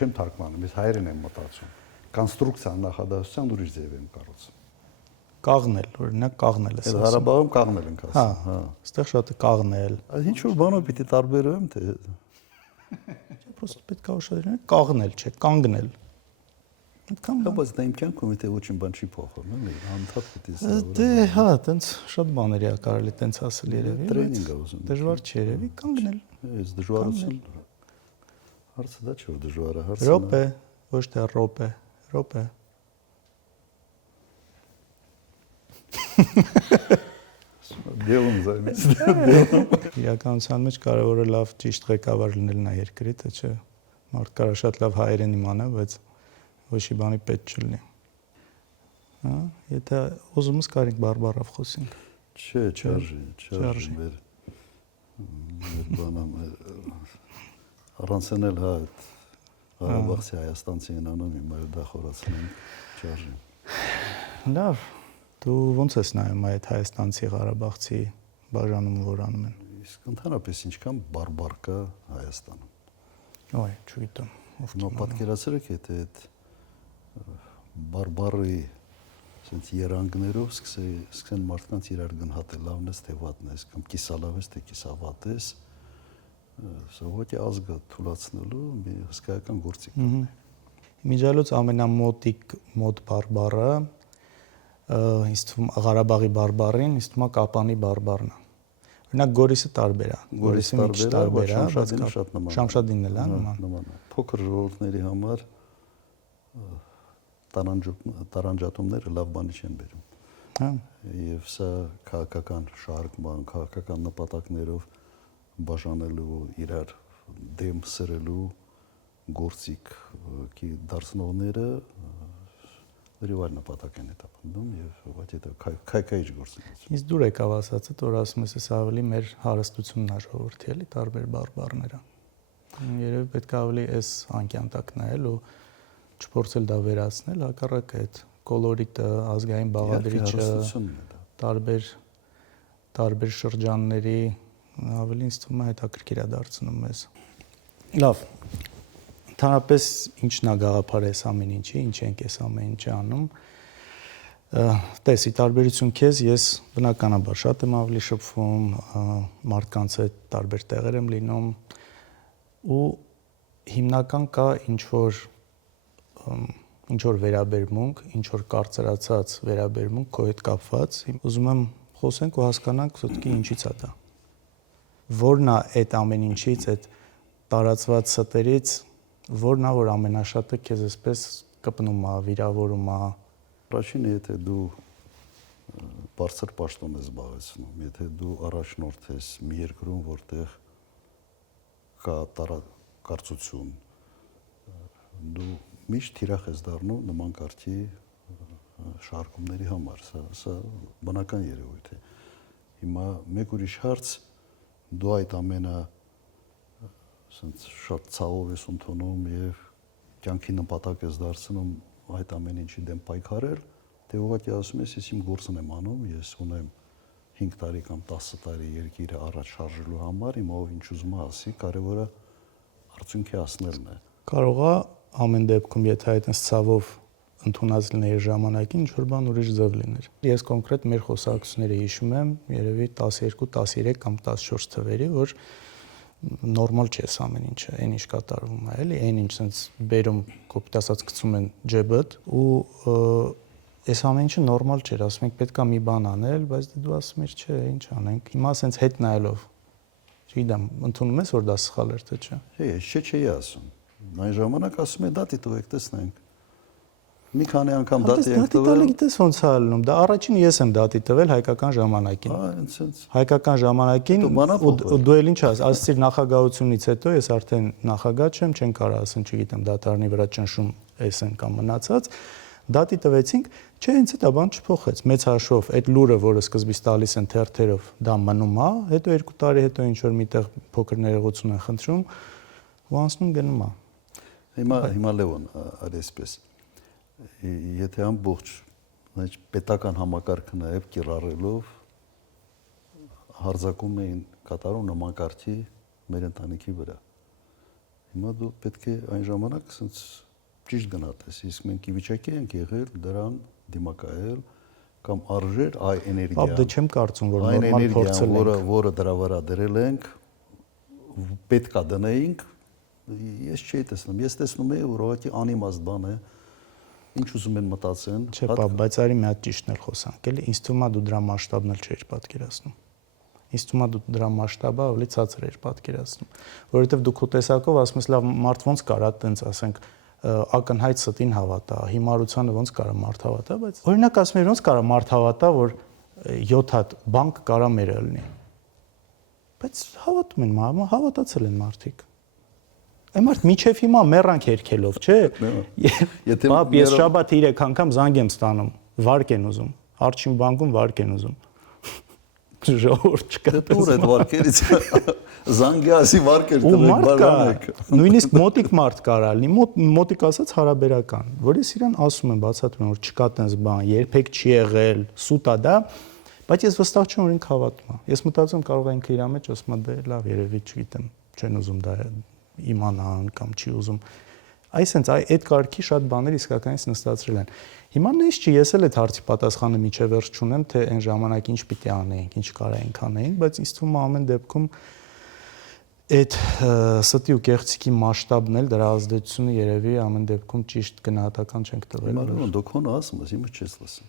չեմ թարգմանում, ես հայերեն եմ մտածում։ Կոնստրուկցիան նախադասության ուրիշ ձև եմ կառուցում։ Կաղնել, օրինակ կաղնել է ասում։ Այդ Ղարաբաղում կաղնել ենք ասում, հա։ Այստեղ շատ է կաղնել։ Այդ ինչ որ բանով պիտի տարբերեմ, թե Չէ, պրոստը պետք է ուշադրել, կաղնել, չէ, կանգնել։ Այդքան բայց դա իմ կյանքում եթե ոչինչ բան չի փոխում, էլի, անդադ պիտի սա։ Դե, հա, տենց շատ բաներ է կարելի տենց ասել երևի։ Տրեյնինգ ա ուզում։ Դժվար չի երևի, կանգնել։ Այս դժվարություն հարցը դա չէ որ դժվար է, հարցը։ Ռոպե, ոչ թե ռոպե, ռոպե։ Դեղում զայնից։ Իրականության մեջ կարևորը լավ ճիշտ ղեկավար լինելն է երկրի, թե չէ։ Մարդ կարա շատ լավ հայերեն իմանա, բայց ոչի բանի պետք չլինի։ Հա, եթե ուզում ես կարինք բարբառով խոսենք։ Չէ, չարժի մեր բանը առանցնել հա այդ Ղարաբաղցի Հայաստանցի են անում, հիմա դա խորացնեմ, չարժի։ Լավ, դու ո՞նց ես նայում այդ հայաստանցի Ղարաբաղցի բաժանումը, որ անում են։ Իսկ ընդհանրապես ինչքան բարբար կա Հայաստանում։ Ոայ, չգիտեմ։ Նո պատկերացրեք, եթե այդ բարբարի ասենց երանգներով սկսեն մարդկանց իրար գնահատել, լավն ես թե վատն ես, կամ կիսալավ ես թե կիսավատ ես, սա ոչ ազգը թուլացնելու մի հսկայական գործիք է։ Միջալոց ամենամոտիկ մոտ բարբառը ինձ թվում Ղարաբաղի բարբառին, ինձ թվում է Կապանի բարբառն է։ Օրինակ Գորիսը տարբեր է։ Գորիսը մի քիչ տարբեր է, Շամշադինը շատ նման է։ Շամշադինն էլ է նման։ Փոքր ժողովուրդների համար տարանջատումները լավ բանի չեն բերում։ Հա։ Եվ սա քաղաքական շարժման, քաղաքական նպատակներով բաժանելու, իրար դեմ սրելու գործիք դարձնողները դրիվալ նպատակ են հետապնդում եւ ոչ դա քայքայիչ գործունեություն։ Իսկ դուր եկավ ասածը, որ ասում ես ավելի մեր հարստությունն է ժողովրդի էլի տարբեր բարբառները։ Երևի պետք է ավելի էս անկյան տակ նայել ու չփորձել դա վերացնել, հակառակը այդ կոլորիտը, ազգային բաղադրիչը, տարբեր շրջանների ավելի ինձ թվում է հետաքրքիր է դարձնում մեզ։ Լավ։ Ընդհանրապես ինչն է գաղափարը այս ամեն ինչի, ինչ ենք այս ամեն ինչը անում։ Տեսի տարբերություն քեզ, ես բնականաբար շատ եմ ավելի շփվում, մարդկանց հետ տարբեր տեղեր եմ լինում ու հիմնական կա ինչ որ վերաբերմունք, ինչ որ կարծրացած վերաբերմունք քո հետ կապված։ Ուզում եմ խոսենք ու հասկանանք ոդկի ինչից է դա։ Որն է այդ ամեն ինչից, այդ տարածված ստերից, որն է որ ամենաշատը քեզ այսպես կպնում է, վիրավորում է։ Առաջինը, եթե դու բարձր պաշտոն ես զբաղեցնում, եթե դու առաջնորդ ես մի երկրում, որտեղ կա տարակարծություն, դու միշտ թիրախ ես դառնում նման կարգի շարժումների համար, սա բնական երևույթ է։ Հիմա մեկ ուրիշ հարց, դու այդ ամենը ասենց շատ ցավով ես ընդունում եւ կյանքի նպատակ ես դարձնում այդ ամեն ինչի դեմ պայքարել, թե ուղղակի ասում ես, ես իմ գործն եմ անում, ես ունեմ 5 տարի կամ 10 տարի երկիրը առաջ շարժելու համար, իմ ով ինչ ուզում է ասի, կարևորը արդյունքի հասնելն է։ Կարող է ամեն դեպքում, եթե այդպես ցավով ընդունած լիներ ժամանակին, ինչ որ բան ուրիշ ձև լիներ։ Ես կոնկրետ մեր խոսակցությունները հիշում եմ, երևի 12, 13 կամ 14 թվերի, որ նորմալ չէ ամեն ինչը, այն ինչ կատարվում է, էլի, այն ինչ sense բերում, կոպիտ ասած գցում են ջեբդ ու այս ամեն ինչը նորմալ չէր, ասում ենք պետքա մի բան անել, բայց դու ասում ես չէ, ինչ անենք։ Հիմա sense հետ նայելով, չգիտեմ, ընդունում ես որ դա սխալ էր թե չէ։ Հե, չէ ասում։ Այն ժամանակ ասում է դատի տվեք, տեսնենք։ Մի քանի անգամ դատի ենք տվել։ Դատի գիտես ոնց է ալնում։ Դա առաջին ես եմ դատի տվել հայկական ժամանակին։ Հայկական ժամանակին դու էլ ինչ ասացիր նախագահությունից հետո ես արդեն նախագահ չեմ, չեն կարող ասեն, չգիտեմ, դատարանի վրա ճնշում էս են կամ մնացած։ Դատի տվեցինք, չէ, հենց դա բան չփոխեց։ Մեծ հաշվով այդ լուրը, որը սկզբից տալիս են թերթերով, դա մնում է, հետո 2 տարի հետո ինչ որ միտեղ փոքր ներողություն են խնդրում, ու անցնում գնում է։ Հիմա Լևոն, այսպես եթե ամբողջ պետական համակարգը նաև կիրառելով հարձակում էին կատարում նման կարգի մեր ընտանիքի վրա։ Հիմա դու պետք է այն ժամանակ ասենց ճիշտ գնահատես, իսկ մենք ի վիճակի ենք եղել դրան դիմակայել կամ արժեր այ էներգիան։ Դե չեմ կարծում, որ այն նորմալ փորձել էներգիան, ենք։ որը դրա վրա դրել ենք, պետքա դնեինք, ես չէի տեսնում։ Ես տեսնում եի, որ ուղղակի անիմաստ բան է, ինչ ուզում են մտածեն։ Չէ, բայց արի մի հատ ճիշտն էլ խոսանք, էլի ինձ թվում է դու դրա մասշտաբն էլ չէիր պատկերացնում։ Ինձ թվում է դու դրա մասշտաբը ավելի ցածր էր պատկերացնում, որովհետև դու քո տեսակով ասում ես, լավ, մարդ ոնց կարա տենց ասենք ակնհայտ ստին հավատա, հիմարությանը ոնց կարա մարդ հավատա, բայց օրինակ ասում եմ ոնց կարա մարդ հավատա, որ 7 հատ բանկ կարա մերը լինի։ Բայց հավատում են, հավատացել են մարդիկ։ Այն մարդ միջև հիմա մեռանք երկելով, չէ։ Եթե Բա ես շաբաթ 3 անգամ զանգ եմ ստանում, վարկ են ուզում, Արջին բանկում վարկ են ուզում։ Ժողովուրդ չկա։ դուր այդ վարկերից զանգի ասի վարկեր Ու տվեք մարդ կա, բաժանեք։ նույնիսկ մոտիկ մարդ կարա լինի, մոտիկ ասած հարաբերական, որ ես իրան ասում եմ, բացատրում եմ, որ չկա տենց բան, երբեք չի եղել, սուտ է դա, բայց ես վստահ չեմ, որ ինքը հավատում է։ Ես մտածում կարող է ինքը իր մեջ ասում է, դե լավ, երևի չգիտեմ, չեն ուզում դա իմանան կամ չի ուզում։ Այսինքն այդ կարգի շատ բաներ իսկականից նստածրել են։ Հիմա նույնիսկ չի, ես էլ այդ հարցի պատասխանը միջև վերջ չունեմ, թե այն ժամանակ ինչ պիտի անեինք, ինչ կարայինք անեինք, բայց ինձ թվում է ամեն դեպքում այդ ստի ու կեղծիքի մասշտաբն էլ դրա ազդեցությունը երևի ամեն դեպքում ճիշտ գնահատական չենք տվել։ Հիմա դու քոնը ասում ես, իմը չես լսում։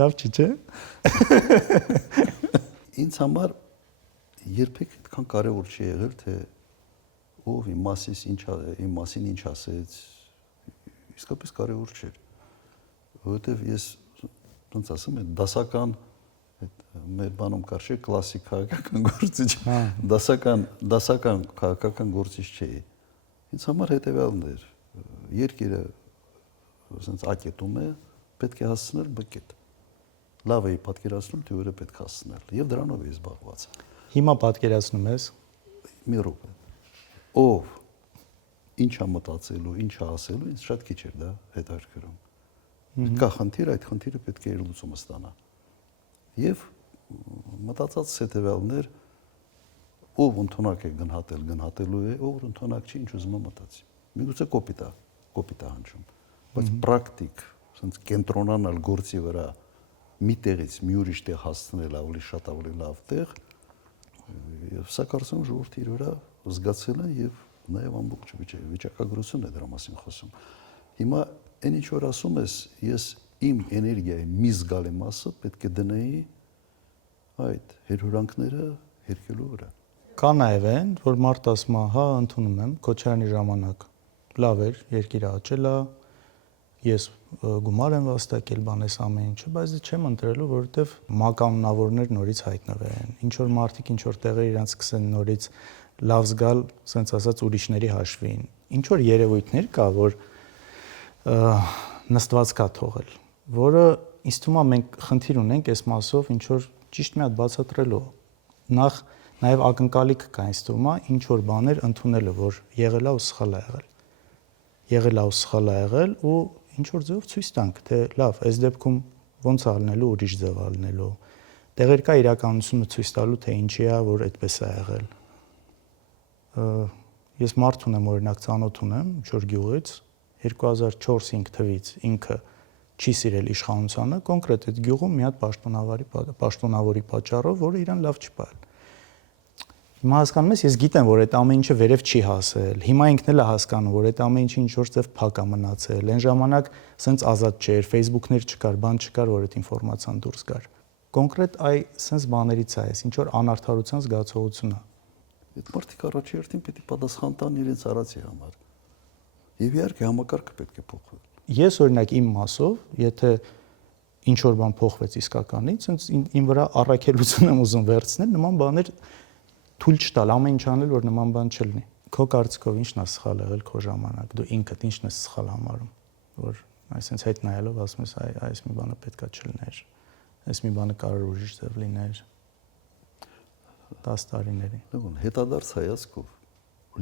Լավ չի, չէ՞։ Ինձ համար երբեք այդքան կարևոր չի եղել, թե ով իմ մասին ինչ ասեց, իսկապես կարևոր չէր, որովհետև ես ոնց ասում եմ, դասական մեր բանում կար չէ կլասիկ քաղաքական գործիչ, դասական քաղաքական գործիչ չէի։ Ինձ համար հետևյալն էր, երկիրը ասենց ակետում է, պետք է հասցնել բկետ։ Լավ էի պատկերացնում, թե որը պետք է հասցնել, եւ դրանով էի զբաղված։ Հիմա պատկերացնում ես մի րոպե։ Ով ինչա մտածելու, ինչա ասելու, ինձ շատ քիչ էր դա հետաքրքրում։ Կա խնդիր, այդ խնդիրը պետք է իր լուծումը ստանա։ Եվ մտածած հետևյալներ, ով ընդունակ է գնահատելու է, ով ընդունակ չի, ինչ ուզում է մտածի։ Միգուցե կոպիտ է հնչում, բայց պրակտիկ, ասենց կենտրոնանալ գործի վրա մի տեղից մի ուրիշ տեղ հասցնել ավելի շատ ավելի լավ տեղ, եւ սա կարծում եմ ժողովուրդը իր վրա զգացել է եւ նաեւ ամբողջ վիճակագրությունն է դրա մասին խոսում։ Հիմա այն ինչ որ ասում ես, ես իմ էներգիայի մի զգալի մասը պետք է դնեի այդ հերհուրանքները հերկելու վրա։ Կա նաև այն, որ մարդ ասում է, հա, ընդունում եմ, Քոչարյանի ժամանակ լավ էր, երկիրը աճել է, ես գումար եմ վաստակել, բանես ամեն ինչը, բայց չեմ ընտրելու, որովհետև մականունավորներ նորից հայտնվեն։ Ինչ որ մարդիկ ինչ որ տեղեր իրանց սկսեն նորից լավ զգալ, ասենց ասած ուրիշների հաշվին։ Ինչ որ երևույթներ կա, որ նստված կա թողել, որը ինձ թվում է մենք խնդիր ունենք այս մասով ինչ որ ճիշտ մի հատ բացատրելու։ Նախ նաև ակնկալիք կա ինձ թվում է ինչ որ բաներ ընդունելը, որ եղել է ու սխալ է եղել։ Եղել է ու սխալ է եղել ու ինչ որ ձևով ցույց տանք, թե լավ, այս դեպքում ոնց ալնելու, ուրիշ ձև ալնելու։ Տեղեր կա իրականությունը ցույց տալու, թե ինչի է, որ այդպես է եղել։ Ես մարդ ունեմ, օրինակ ծանոթ ունեմ, Չոր գյուղից 2004-5 թվից ինքը չի սիրել իշխանությանը, կոնկրետ այդ գյուղում մի հատ պաշտոնավորի պատճառով, որը իրան լավ չի պահել։ Հիմա հասկանում ես, ես գիտեմ, որ այդ ամեն ինչը վերև չի հասել։ Հիմա ինքն էլ է հասկանում, որ այդ ամեն ինչը ինչ որ ձև փակ է մնացել։ Այն ժամանակ սենց ազատ չէր, Facebook-ներ չկար, բան չկար, որ այդ ինֆորմացիան դուրս գար։ Կոնկրետ սենց բաներից է, ինչ որ անարդարության զգացողություն է։ Այդ մարդիկ առաջի հերթին պետք է պատասխան տան իրենց արածի համար։ Եվ իհարկե համակարգը պետք է փոխվի։ Ես օրինակ իմ մասով, եթե ինչ որ բան փոխվեց իսկականից, ինձ իմ վրա առաքելություն եմ ուզում վերցնել, նման բաներ թույլ չտալ, ամեն ինչ անել, որ նման բան չլինի։ Քո կարծիքով ի՞նչն է սխալ եղել քո ժամանակ։ Դու ինքդ ի՞նչն ես սխալ համարում, որ այսինքն հետ նայելով ասում ես, այս մի բանը պետքա չլիներ, այս մի բանը կարող ուրիշ ձև լիներ 10 տարիների։ Դու հետադարձ հայացքով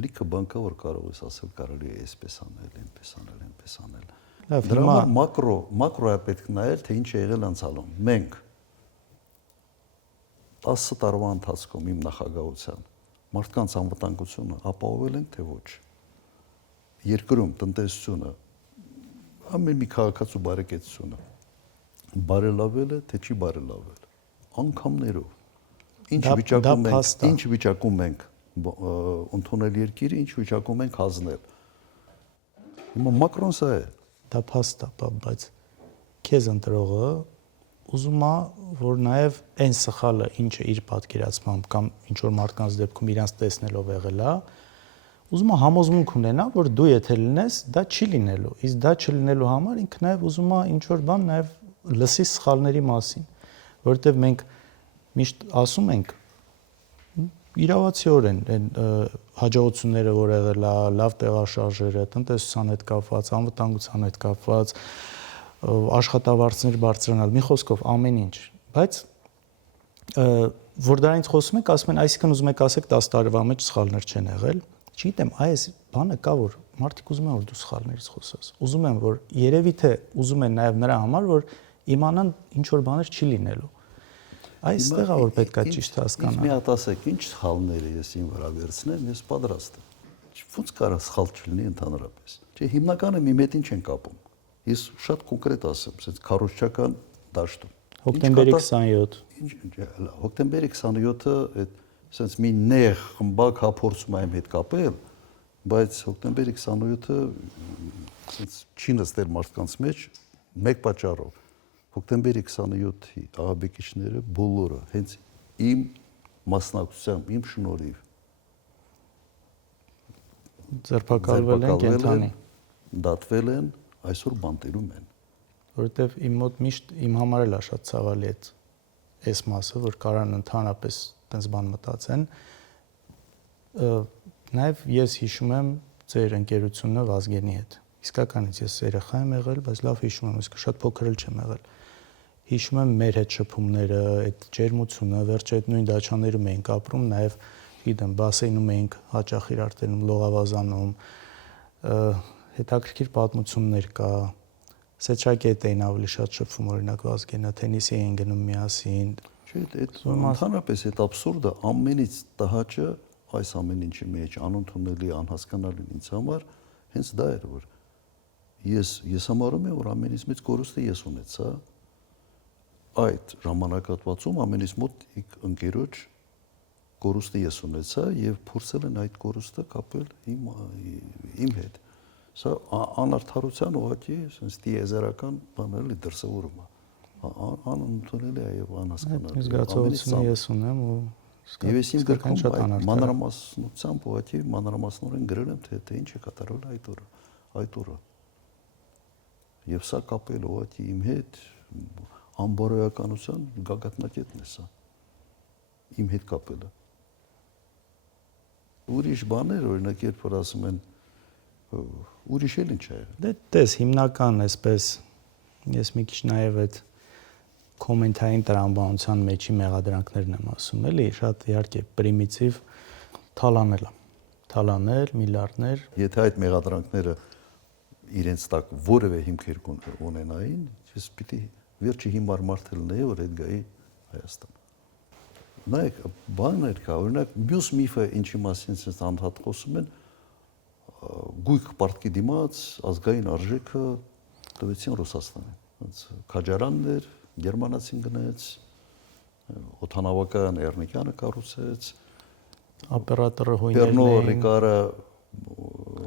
լիքը բան կա, որ կարող ես ասել, կարելի է այսպես անել, այնպես անել, այնպես անել։ Լավ, դրա հիմա մակրոյա պետք նայել, թե ինչ է եղել անցյալում։ Մենք 10 տարվա ընթացքում իմ նախագահության մարդկանց անվտանգությունը ապահովել ենք թե ոչ։ Երկրում տնտեսությունը ամեն մի քաղաքացու բարեկեցությունը բարելավել է թե չի բարելավել անգամներով։ Ինչ վիճակում ենք ընդունել երկիրը, ինչ վիճակում ենք հանձնել։ Հիմա Մակրոն սա է։ Դա փաստ է, բայց քեզ ընտրողը ուզում է, որ նաև այն սխալը, ինչը իր պատկերացմամբ կամ ինչ որ մարդկանց դեպքում իրանց տեսնելով եղել է, ուզում է համոզմունք ունենա, որ դու եթե լինես, դա չի լինելու։ Իսկ դա չլինելու համար ինքը նաև ուզում է ինչ որ բան նաև լսի սխալների մասին, որովհետև մենք միշտ ասում ենք իրավացիորեն այն հաջողությունները, որ եղել է, լավ տեղաշարժերը, տնտեսության հետ կապված, անվտանգության հետ կապված, աշխատավարձներ բարձրանալ, մի խոսքով ամեն ինչ, բայց որ դրանից խոսում ենք, ասում են, այսինքն ուզում եք ասեք 10 տարվա մեջ սխալներ չեն եղել, չգիտեմ, այս բանը կա, որ մարդիկ ուզում են, որ դու սխալներից խոսես, ուզում են, որ երևի թե ուզում են նաև նրա համար, որ իմանան ինչ որ բաներ չի լինելու։ Այստեղ է որ պետք է ճիշտ հասկանալ։ Մի հատ ասեք, ինչ սխալները ես ին վրա վերցնեմ, ես պատրաստ եմ։ Ոնց կարա սխալ չլինի ընդհանրապես։ Չէ, հիմնականը մի մետին չեն կապում։ Ես շատ կոնկրետ ասեմ, ասես քարոզչական դաշտում։ Հոկտեմբերի 27։ Հոկտեմբերի 27-ը այդ ասես մի նեղ խմբակ հա փորձում եմ հետ կապել, բայց հոկտեմբերի 27-ը ասես չի նստել մարդկանց մեջ մեկ պատճառով։ Հոկտեմբերի 27-ի աղաբեկիչները բոլորը հենց իմ մասնակցությամբ, իմ շնորհիվ ձերբակալվել են կենթանի, դատվել են, այսօր բանտերում են։ Որովհետև իմ մոտ միշտ իմ համար էլ է շատ ցավալի այս մասը, որ կարան ընդհանրապես տես բան մտածեն։ Նաև ես հիշում եմ ձեր ընկերությունը Վազգենի հետ։ Իսկականից ես երեխա եմ եղել, բայց լավ հիշում եմ, իսկ շատ փոքր էլ չեմ եղել։ Հիշում եմ մեր հետ շփումները, այդ ջերմությունը, վերջը այդ նույն դաչաներում էինք ապրում, նաև գիտեմ, բասեյնում էինք հաճախ իրար տենում, լողավազանում, հետաքրքիր պատմություններ կա, սեչակետ էին ավելի շատ շփվում, օրինակ Վազգենը, թենիսի էին գնում միասին։ Չէ, այդ ընդհանրապես այդ աբսուրդը ամենից տհաճը այս ամեն ինչի մեջ անընդունելի, անհասկանալի ինձ համար հենց դա էր, որ ես համարում եմ, որ ամենից մեծ կորուստը ես ունեցա այդ ժամանակահատվածում ամենից մոտ ընկերոջ կորուստը ես ունեցա եւ փորձել են այդ կորուստը կապել իմ հետ։ Սա անարդարության ուղղակի sense դիեզերական բան էլի դրսևորում է։ Անընդունելի է եւ անհասկանալի։ Զգացողությունը ես ունեմ ու եւ ես իմ գրքում մանրամասնությամբ ուղղակի մանրամասնորեն գրել եմ թե ինչ է կատարվել այդ օրը։ Եվ սա կապել ուղղակի իմ հետ անբարոյականության գագաթնակետն է սա։ Իմ հետ կապելը։ Ուրիշ բաներ, օրինակ, երբ որ ասում են ուրիշ էլ ինչ է եղել։ Դե տես հիմնական այսպես ես մի քիչ նաև այդ կոմենտային տրամաբանության մեջի մեղադրանքներն եմ ասում, էլի շատ իհարկե պրիմիտիվ թալանել, միլիարդներ։ Եթե այդ մեղադրանքները իրենց տակ որևէ հիմքեր ունենային, ես պիտի վերջի հիմար մարդ լինեի, որ այդ գայի Հայաստան։ Նայեք, բաներ կա, օրինակ մյուս միֆը ինչի մասին sense անդադ խոսում են, գույք պարտքի դիմաց ազգային արժեքը տվեցին Ռուսաստանին։ Ոնց Քաջարաններ, գերմանացին գնաց, օթանավական Էրնիկյանը կառուցեց, օպերատորը Պերնո Ռիկարը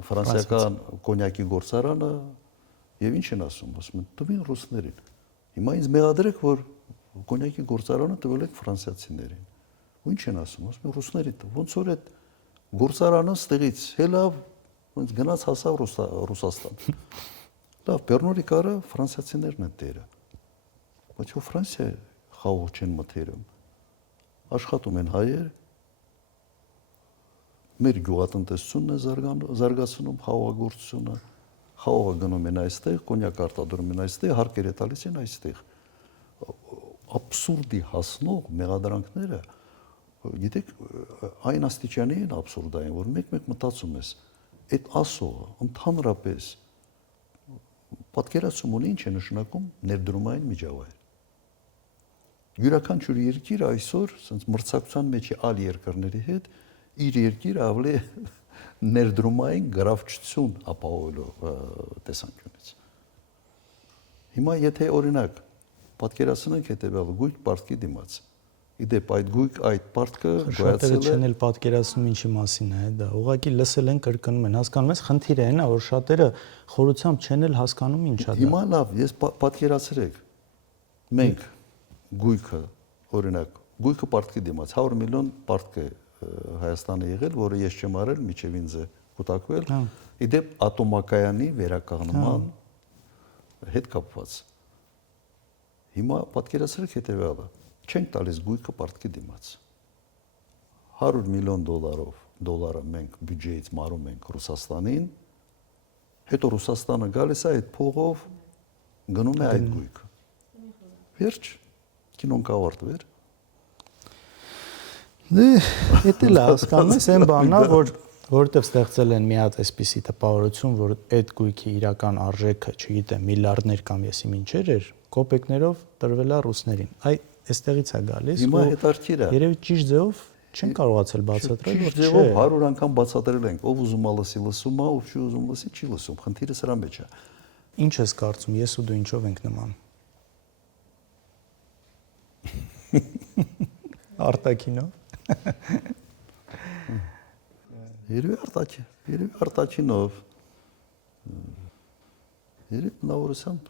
ֆրանսիական կոնյակի գործարանը եւ ինչ են ասում են տվին ռուսներին։ Հիմա ինձ մեղադրեք, որ կոնյակի գործարանը տվել եք ֆրանսիացիներին։ Ու ինչ են ասում, ասում են ռուսներին։ Ոնց որ այդ գործարանը ստեղից հելավ, ոնց գնաց հասավ Ռուսաստան։ Լավ, Պերնո Ռիկարը ֆրանսիացիներն են տերը։ Բայց ո Ֆրանսիա խաղող չեն մթերում։ Աշխատում են հայեր, մեր գյուղատնտեսությունն է զարգացնում, խաղողագործությունը, խաղողը գնում են այստեղ, կոնյակ արտադրում են այստեղ, հարկեր է տալիս են այստեղ։ Աբսուրդի հասնող մեղադրանքները, գիտեք, այն աստիճանի են աբսուրդային, որ մեկ-մեկ մտածում ես, այդ ասողը ընդհանրապես պատկերացում ունի ինչ է նշանակում ներդրումային միջավայր։ Յուրաքանչյուր երկիր այսօր sense մրցակցության մեջ է այլ երկրների հետ իր երկիրը ավելի ներդրումային գրավչություն ապահովելու տեսանկյունից։ Հիմա եթե օրինակ պատկերացնենք հետեւյալը գույք պարտքի դիմաց։ Իդեպ այդ գույք այդ պարտքը Շատերը գոյացել է չեն էլ պատկերացնում ինչի մասին է դա։ Ուղղակի լսել են կրկնում են, հասկանում ես, խնդիրը այն է, որ շատերը խորությամբ չեն էլ հասկանում ինչա դա։ Հիմա լավ, ես պատկերացրեք։ Մենք գույքը, օրինակ, գույքը պարտքի դիմաց 100 միլիոն պարտք է Հայաստանը եղել, որը ես չեմ արել, միջև ինձ է կուտակվել։ Իդեպ ատոմակայանի վերականգնման հետ կապված։ Հիմա պատկերացրեք հետեւյալը։ Չենք տալիս գույքը պարտքի դիմաց։ 100 միլիոն դոլարը մենք բյուջեից մարում ենք Ռուսաստանին, հետո Ռուսաստանը գալիս է այդ փողով գնում է այդ գույքը։ Վերջ, կինոն կավարտվեր։ Դե, դա էլ հասկանում ես, այն բանն է, որովհետև ստեղծել են մի հատ այսպիսի տպավորություն, որ այդ գույքի իրական արժեքը, չգիտեմ, միլիարդներ կամ եսի ինչեր էր, կոպեկներով տրվել է ռուսներին։ Այստեղից է գալիս։ Հիմա հետարքիր է։ Երևի ճիշտ ձևով չեն կարողացել բացատրել, որ ճիշտ ձևով 100 անգամ բացատրել ենք, ով ուզում է լսի, լսում է, ով չի ուզում լսի, չի լսում։ Խնդիրը սրա մեջ է։ Ինչ ես կարծում, ես ու դու ինչով ենք նման։ Արտակինով։ Երևի արտակինով։ Երևի նավորությամբ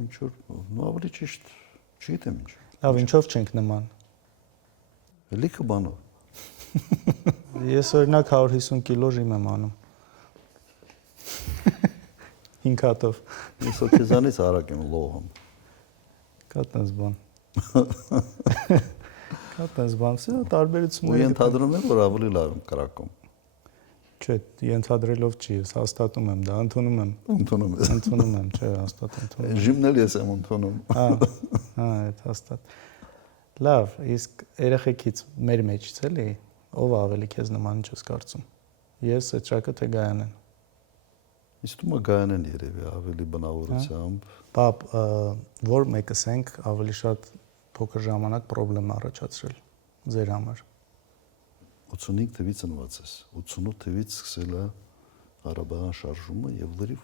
ինչ որ ավելի ճիշտ չգիտեմ ինչ։ Լավ, ինչով չենք նման։ Լիքը բանով։ Ես օրինակ 150 կիլո ժիմ եմ անում։ 5 հատով։ Ես քեզանից արագ եմ լողում։ Կա տես բան։ Կա տես բան, սա տարբերությունները։ Ու ենթադրում եմ, որ ավելի լավ եմ կրակում։ Չէ, ենթադրելով չի, ես հաստատում եմ դա, ընդունում եմ։ Ընդունում ես։ Ընդունում եմ, չէ, հաստատ ընդունում։ Ժիմն էլ ես եմ ընդունում։ Այդ հաստատ։ Լավ, իսկ երեխեքից մեր մեջից էլի, ով ավելի քեզ նման ինչ ես կարծում։ Ես, Էջակը, թե Գայանեն։ Իսկ դու Գայանեն երևի ավելի բնավորությամբ։ Պապ, որ մեկս ենք ավելի շատ փոքր ժամանակ խնդրեմ առաջացրել ձեր համար։ 85 թվից ծնված ես, 88 թվից սկսել է Ղարաբաղյան շարժումը եւ լրիվ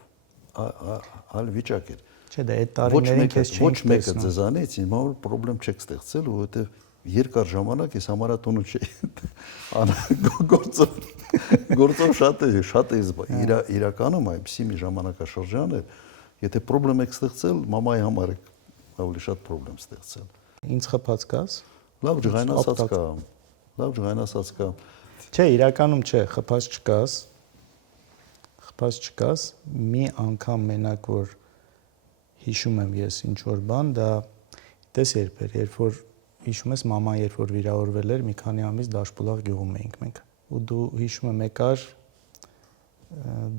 այլ վիճակ էր։ Չէ, դա այդ տարիներին քեզ չէին ոչ մեկը ձեզանից իմ համար խնդրեմ չեք ստեղծել, որովհետեւ երկար ժամանակ ես համարատոնը չէի։ Գործով շատ է իրականում այնպեսի մի ժամանակաշրջան էր, եթե խնդրեմ եք ստեղծել, մամայի համար եք ավելի շատ խնդրեմ ստեղծել։ Ինձ խփած կաս։ Լավ ջղայնասած կա։ Լավ ջղայնասած կա։ Չէ, իրականում չէ, խփած չկաս։ Խփած չկաս, մի անգամ մենակ որ հիշում եմ ես ինչ որ բան, դա տես երբ էր, երբ որ հիշում ես մաման երբ որ վիրավորվել էր, մի քանի ամիս Դաշպուլաղ գյուղում էինք մենք։ Ու դու հիշում եմ եկար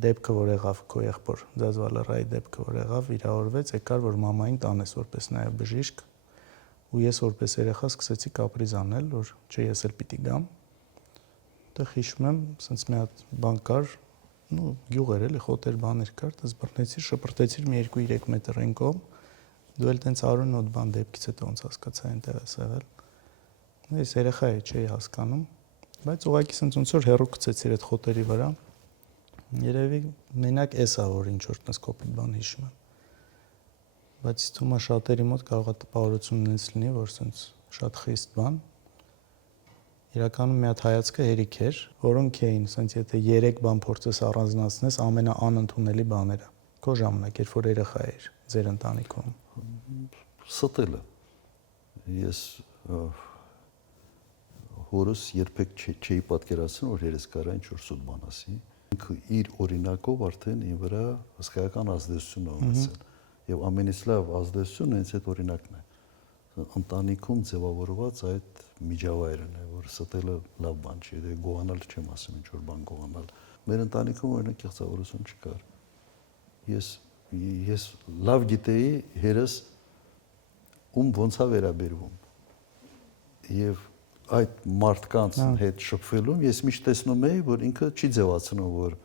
դեպքը որ եղավ քո եղբոր Ձազվալարայի դեպքը որ եղավ, վիրավորվեց, եկար որ մամային տանես որպես նաև բժիշկ։ Ու ես որպես երեխա սկսեցի կապրիզ անել, որ չէ ես էլ պիտի գամ։ Այդտեղ հիշում եմ, ասենց մի հատ բան կար, նո գյուղ էր էլի, խոտեր բաներ կար, դες բռնեցի, շպրտեցի մի 2-3 մետր այն կողմ։ Դու էլ տենց արուն ոտ բան դեպքից հետո ոնց հասկացա այնտեղ ես եղել։ Ես երեխա չէի հասկանում, բայց ուղղակի ասենց ոնց որ հերո գցեցիր այդ խոտերի վրա։ Երևի մենակ էսա որ ինչ որ տես կոպիտ բան հիշում եմ։ Բայց թվում է շատերի մոտ կարող է տպավորություն ունենալ լինի, որ ասենց շատ խիստ բան։ Իրականում մի հատ հայացքը հերիք էր, որոնք էին, ասենց եթե 3 բան փորձես առանձնացնես, ամենաանընդունելի բաները։ Քո ժամանակ, երբ որ երեխա էր, ձեր ընտանիքում։ Ստելը։ Ես հորս երբեք չէի պատկերացնում, որ երես կարա ինչ-որ սուտ բան ասի։ Ինքը իր օրինակով արդեն իր վրա հսկայական ազդեցություն ունեցել։ Եվ ամենից լավ ազդեցությունը հենց այդ օրինակն է։ Ընտանիքում ձևավորված այդ միջավայրն է, որ ստելը լավ բան չի, դե գողանալ չեմ ասում, ինչ որ բան գողանալ։ Մեր ընտանիքում օրինակ կեղծավորություն չկար։ Ես լավ գիտեի հերս ում ոնց է վերաբերվում։ Եվ այդ մարդկանց հետ շփվելուն ես միշտ տեսնում էի, որ ինքը չի ձևացնում, որ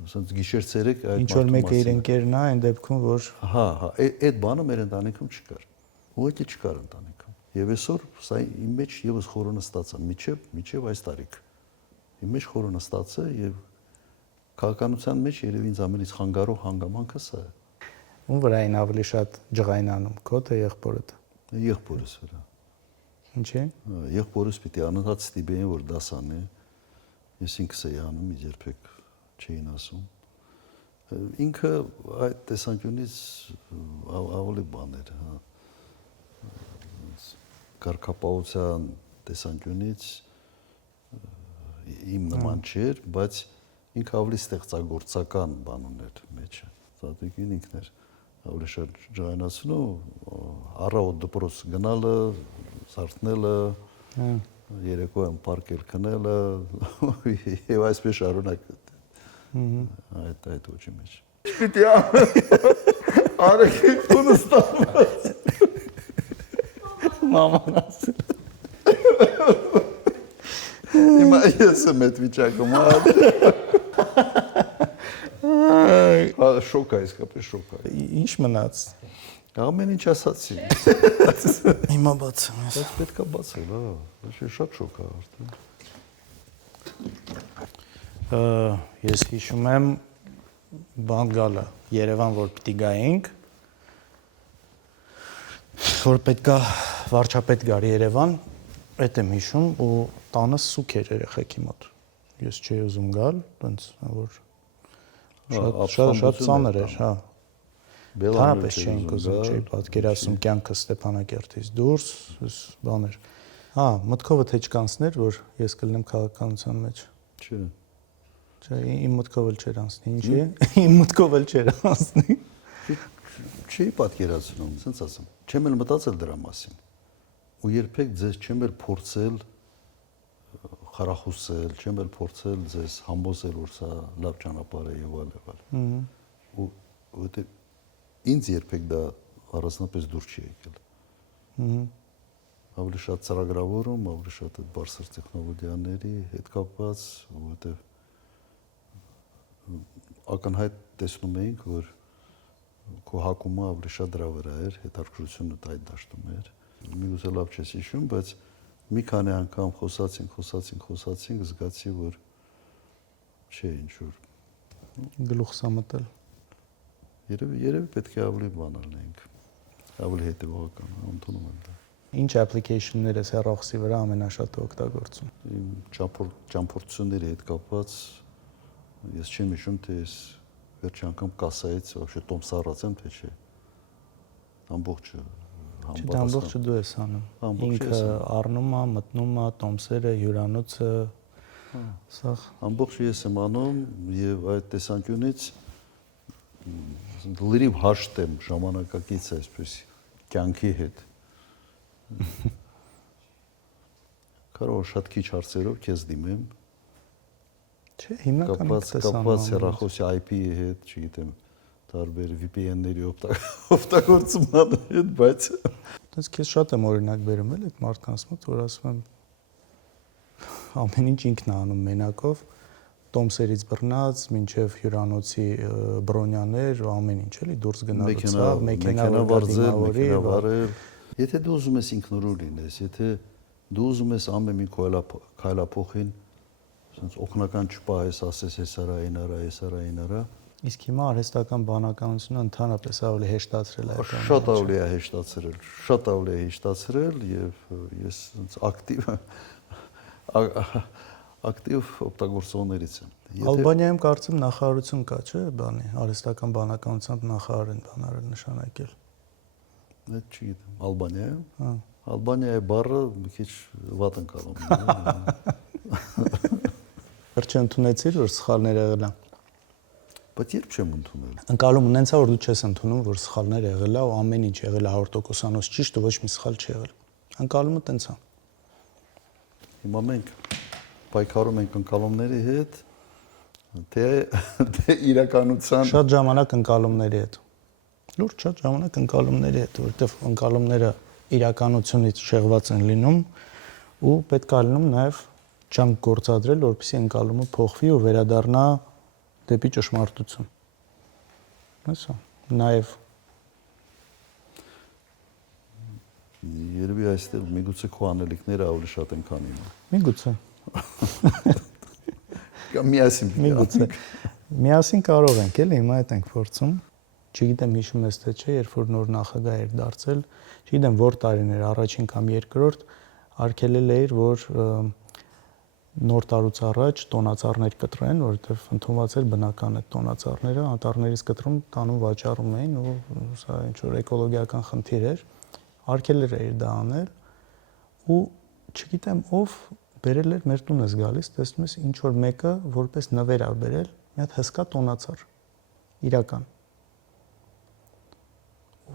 ասենց գիշեր-ցերեկ այդ ինչ որ մեկը իր ընկերն է, այն դեպքում որ հա, այդ բանը մեր ընտանիքում չկար։ Ուղղակի չկար ընտանիքում։ Եվ այսօր սա իմ մեջ եւս խորը նստած է, միջև այս տարիք։ Իմ մեջ խորը նստած է եւ քաղաքականության մեջ երևի ինձ ամենից խանգարող հանգամանքը սա է։ Ում վրա են ավելի շատ ջղայնանում, քո թե եղբորդ։ Եղբորս վրա։ Ինչի՞։ Եղբորս պիտի անընդհատ ստիպեին, որ դաս անի։ Ես ինքս էի անում, ինձ երբեք չէին ասում։ Ինքը այդ տեսանկյունից ավելի բան էր, հա։ Կարգապահության տեսանկյունից իմ նման չէր, բայց ինքը ավելի ստեղծագործական բան ուներ մեջը։ Տատիկին ինքն էր ավելի շատ ջայնացնում, առավոտ դպրոց գնալը, զարթնելը, երեկոյան պարկել քնելը եւ այսպես շարունակ այդ ոչի մեջ։ Պիտի արեք տունը ստացված։ Մաման ասել։ Հիմա ես եմ այդ վիճակում, շոկ է, իսկապես շոկ է։ Ինչ մնաց։ Ամեն ինչ ասացի։ Հիմա բացեմ ես։ Բայց պետք է բացել, հա, ոչ շատ շոկ է արդեն։ Ես հիշում եմ բան գալը Երևան, որ պիտի գայինք, որ պետքա վարչապետ գար Երևան, այդ եմ հիշում ու տանը սուկ էր երեխեքի մոտ։ Ես չէի ուզում գալ, այնց որ շատ ծանր էր, հա։ Հանրապես չէինք ուզում, չէի պատկերացնում կյանքը Ստեփանակերտից դուրս, բան էր։ Հա, մտքովդ հեչ կանցներ, որ ես կլինեմ քաղաքականության մեջ։ Չէ։ Չէ, իմ մտքով էլ չէր անցնի, ինչի՞։ Իմ մտքով էլ չէր անցնի։ Չի պատկերացնում, ասենց ասեմ։ Չեմ էլ մտածել դրա մասին։ Ու երբեք ձեզ չեմ էլ փորձել խարախուսել, չեմ էլ փորձել ձեզ համոզել, որ սա լավ ճանապարհ է եւ այլ։ Ու որտե ինձ երբեք դա առանձնապես դուր չի եկել։ Ավելի շատ ծրագրավորում, ավելի շատ այդ բարձր տեխնոլոգիաների հետ կապված, որտեղ ակնհայտ տեսնում էինք, որ քո հակումը ավելի շատ դրա վրա էր, հետաքրքրությունը այդ դաշտում էր։ Միգուցե լավ չես հիշում, բայց մի քանի անգամ խոսացինք, զգացի, որ չէ, ինչ որ Գլուխ սամտել։ Երևի պետք է ավելի բան անենք, ավելի հետևողական, ընդունում եմ դա։ Ինչ application-ներ ես հեռախոսի վրա ամենաշատը օգտագործում։ Իմ ճամփորդությունների հետ կապված ես չեմ հիշում, թե ես վերջի անգամ կասայից вообще տոմս առած եմ, թե չէ։ Ամբողջը Չէ, ամբողջը դու ես անում։ Ինքը առնում է, մտնում է, տոմսերը, հյուրանոցը, սա ամբողջը ես եմ անում եւ այդ տեսանկյունից լրիվ հաշտ եմ ժամանակակից այսպես կյանքի հետ։ Կարող շատ քիչ հարցերով քեզ դիմեմ։ Չէ, հիմնականում կապված հեռախոսի IP-ի հետ, չգիտեմ, տարբեր VPN-ների օգտագործման հետ, բայց դες քեզ շատ եմ օրինակ բերում էլ այդ մարդկանց մոտ, որ ասում եմ ամեն ինչ ինքն է անում մենակով, տոմսերից բռնած, մինչև հյուրանոցի բրոնյաներ, ամեն ինչ էլի դուրս գնալուց, մեքենա վարել։ Եթե դու ուզում ես ինքնուրույն լինես, եթե դու ուզում ես ամեն մի քայլափոխին ասենց օգնական չպահես, ասես ես արա, իսկ հիմա արհեստական բանականությունը ընդհանրապես ավելի հեշտացրել է այդ ամենը։ Շատ ավելի է հեշտացրել եւ ես ասենց ակտիվ օգտագործողներից եմ։ Ալբանիայում կարծեմ նախարարություն կա, չէ՞, բանի, արհեստական բանականությամբ նախարար են բան արել նշանակել։ Այդ չգիտեմ, Ալբանիայում։ Հա։ Ալբանիայի բառը մի քիչ վատ ընկալում է։ Վերջը ընդունեցիր, որ սխալներ եղել են։ Բայց երբ չեմ ընդունել։ Ընկալում ունենցա, որ դու չես ընդունում, որ սխալներ եղել է ու ամեն ինչ եղել է 100%-անոց ճիշտ ու ոչ մի սխալ չի եղել։ Ընկալումը տենց է։ Հիմա մենք պայքարում ենք ընկալումների հետ, թե իրականության Շատ ժամանակ ընկալումների հետ։ Լուրջ շատ ժամանակ ընկալումների հետ, որովհետև ընկալումները իրականությունից շեղված են լինում ու պետք է լինում նաև ջանք գործադրել, որպեսզի ընկալումը փոխվի ու վերադառնա դեպի ճշմարտություն։ Այսա, նաև Երևի այստեղ միգուցե քո անելիքները ավելի շատ են քան իմը։ Միգուցե։ Կամ միասին պիտի Միգուցե։ Միասին կարող ենք, էլի, հիմա այդ ենք փորձում։ Չգիտեմ հիշում ես թե չէ, երբ որ նոր նախագահ էր դարձել, չգիտեմ որ տարին էր, առաջին կամ երկրորդ, արգելել էր, որ նոր տարուց առաջ տոնածառներ կտրեն, որովհետև ընդունված էր բնական այդ տոնածառները, անտառներից կտրում, տանում վաճառում էին ու սա ինչ որ էկոլոգիական խնդիր էր, արգելել էր դա անել ու չգիտեմ ով բերել էր մեր տուն ես գալիս, տեսնում ես ինչ որ մեկը որպես նվեր ա բերել, մի հատ հսկա տոնածառ, իրական,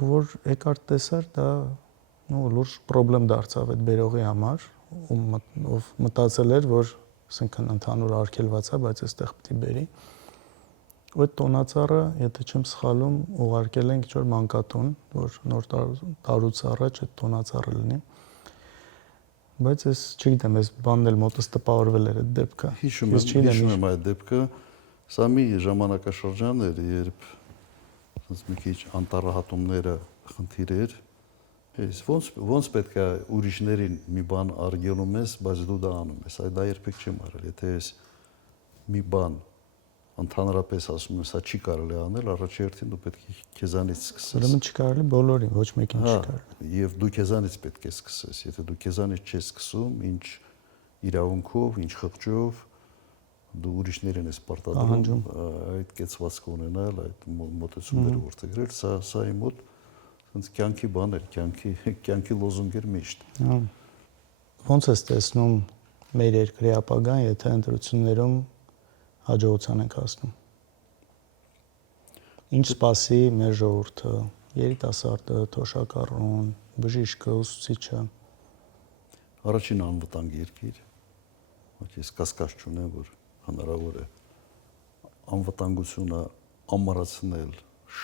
որ եկար տեսար դա լուրջ խնդրեմ դարձավ այդ բերողի համար, ով մտածել էր, որ ասենքն ընդհանուր արգելված է, բայց այստեղ պիտի բերի։ Ու այդ տոնածառը, եթե չեմ սխալում, ուղարկել ենք ինչ-որ մանկատուն, որ նոր տարուց առաջ այդ տոնածառը լինի։ Բայց ես չգիտեմ, այս բանն էլ մոտս տպավորվել էր այդ դեպքը։ Հիշում եմ այդ դեպքը, սա մի ժամանակաշրջան էր, երբ մի քիչ անտառահատումները խնդիր էր։ Ոնց պետք է ուրիշներին մի բան արգելում ես, բայց դու դա անում ես, դա երբեք չեմ արել, եթե ես մի բան ընդհանրապես ասում եմ, սա չի կարելի անել, առաջերտին դու պետք է քեզանից սկսես։ Ուրեմն չի կարելի բոլորին, ոչ մեկին չի կարելի։ Եվ դու քեզանից պետք է սկսես, եթե դու քեզանից չես սկսում, ինչ իրավունքով, ինչ խղճով դու ուրիշներին ես պարտադրում այդ կեցվածքը ունենալ, այդ մոտեցումները որդեգրել, սա իմ մոտ ոնց կյանքի բան էր, կյանքի լոզունգ էր միշտ։ Ոնց ես տեսնում մեր երկրի ապագան, եթե ընտրություններում հաջողության ենք հասնում։ Ինչ սպասի մեր ժողովուրդը, երիտասարդը, թոշակառուն, բժիշկը, ուսուցիչը։ Առաջին անվտանգ երկիր, ես կասկած չունեմ, որ հնարավոր է անվտանգությունը ամառացնել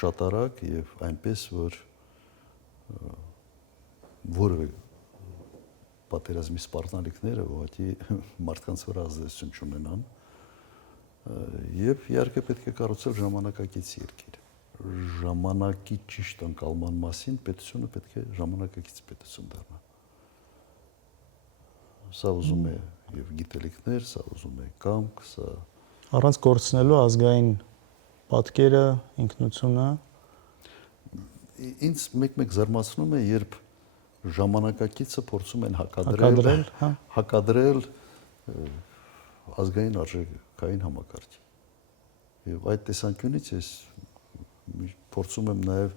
շատ արագ եւ այնպես, որ որևէ պատերազմի սպառնալիքները ուղղակի մարդկանց վրա ազդեցություն չունենան եւ իհարկե պետք է կառուցել ժամանակակից երկիր։ Ժամանակի ճիշտ ընկալման մասին պետությունը պետք է ժամանակակից պետություն դառնա։ Սա ուզում է եւ գիտելիքներ, սա ուզում է կամք, սա առանց կորցնելու ազգային պատկերը, ինքնությունը։ Ինձ մեկ-մեկ զարմացնում է, երբ ժամանակակիցը փորձում են հակադրել ազգային արժեքային համակարգին։ Եվ այդ տեսանկյունից ես փորձում եմ նաև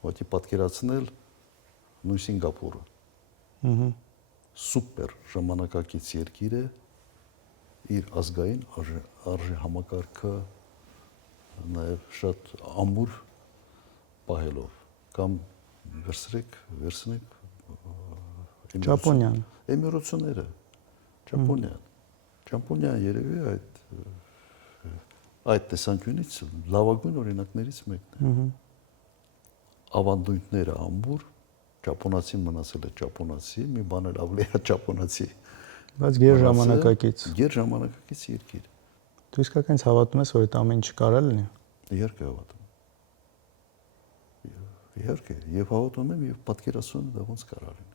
ուղղակի պատկերացնել նույն Սինգապուրը։ Սուպեր ժամանակակից երկիր է իր ազգային արժեհամակարգը նաև շատ ամուր պահելով կամ վերցնեք Ճապոնիան Էմիրությունները Ճապոնիան երևի այդ տեսանկյունից լավագույն օրինակներից մեկն է։ Ավանդույթները ամուր, ճապոնացին մնացել է ճապոնացի, մի բան էլ ավելի է ճապոնացի։ Բայց գերժամանակակից երկիր։ Դու իսկականից հավատում ես, որ այդ ամեն ինչ կարա լինի։ Իհարկե հավատում եմ։ Իհարկե, եւ հավատում եմ եւ պատկերացնում եմ դա ոնց կարա լինի։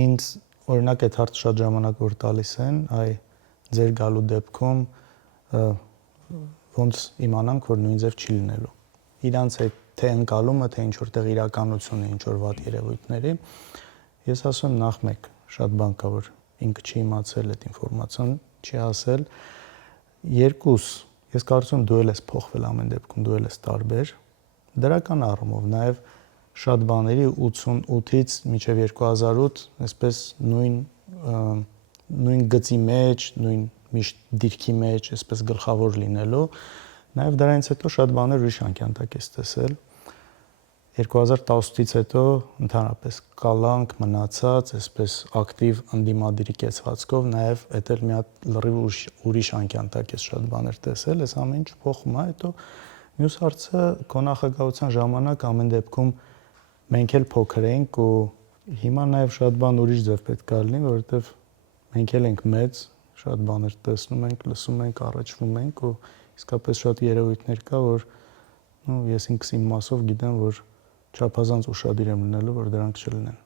Ինձ օրինակ այդ հարցը շատ ժամանակ որ տալիս են, այ ձեր գալու դեպքում ոնց իմանանք, որ նույն ձև չի լինելու։ Իրանց այդ թե ընկալումը, թե ինչ որտեղ իրականություն է, ինչ որ վատ երևույթների, ես ասում եմ նախ մեկ, շատ բան կա, որ ինքը չի իմացել այդ ինֆորմացիան, չի ասել։ Երկուս, ես կարծում եմ դու ես փոխվել ամեն դեպքում, դու ես տարբեր, դրական առումով, նաև շատ բաների 88-ից մինչև 2008, այսպես նույն գծի մեջ, նույն միշտ դիրքի մեջ, այսպես գլխավոր լինելու, նաև դրանից հետո շատ բաներ ուրիշ անկյանտակ ես տեսել։ 2018-ից հետո ընդհանրապես կալանք մնացած, այսպես ակտիվ ընդդիմադիրի կեցվածքով, նաև այդ էլ մի հատ լրիվ ուրիշ անկյանտակ ես շատ բաներ տեսել, այս ամեն ինչ փոխում է, հետո մյուս հարցը քո նախագահության ժամանակ ամեն դեպքում մենք էլ փոքր էինք ու հիմա նաև շատ բան ուրիշ ձև պետք է լինի, որովհետև մենք էլ ենք մեծ, շատ բաներ տեսնում ենք, լսում ենք, առաջվում ենք ու իսկապես շատ երևույթներ կա, որ ես ինքս իմ մասով գիտեմ, որ չափազանց ուշադիր եմ լինելու, որ դրանք չլինեն։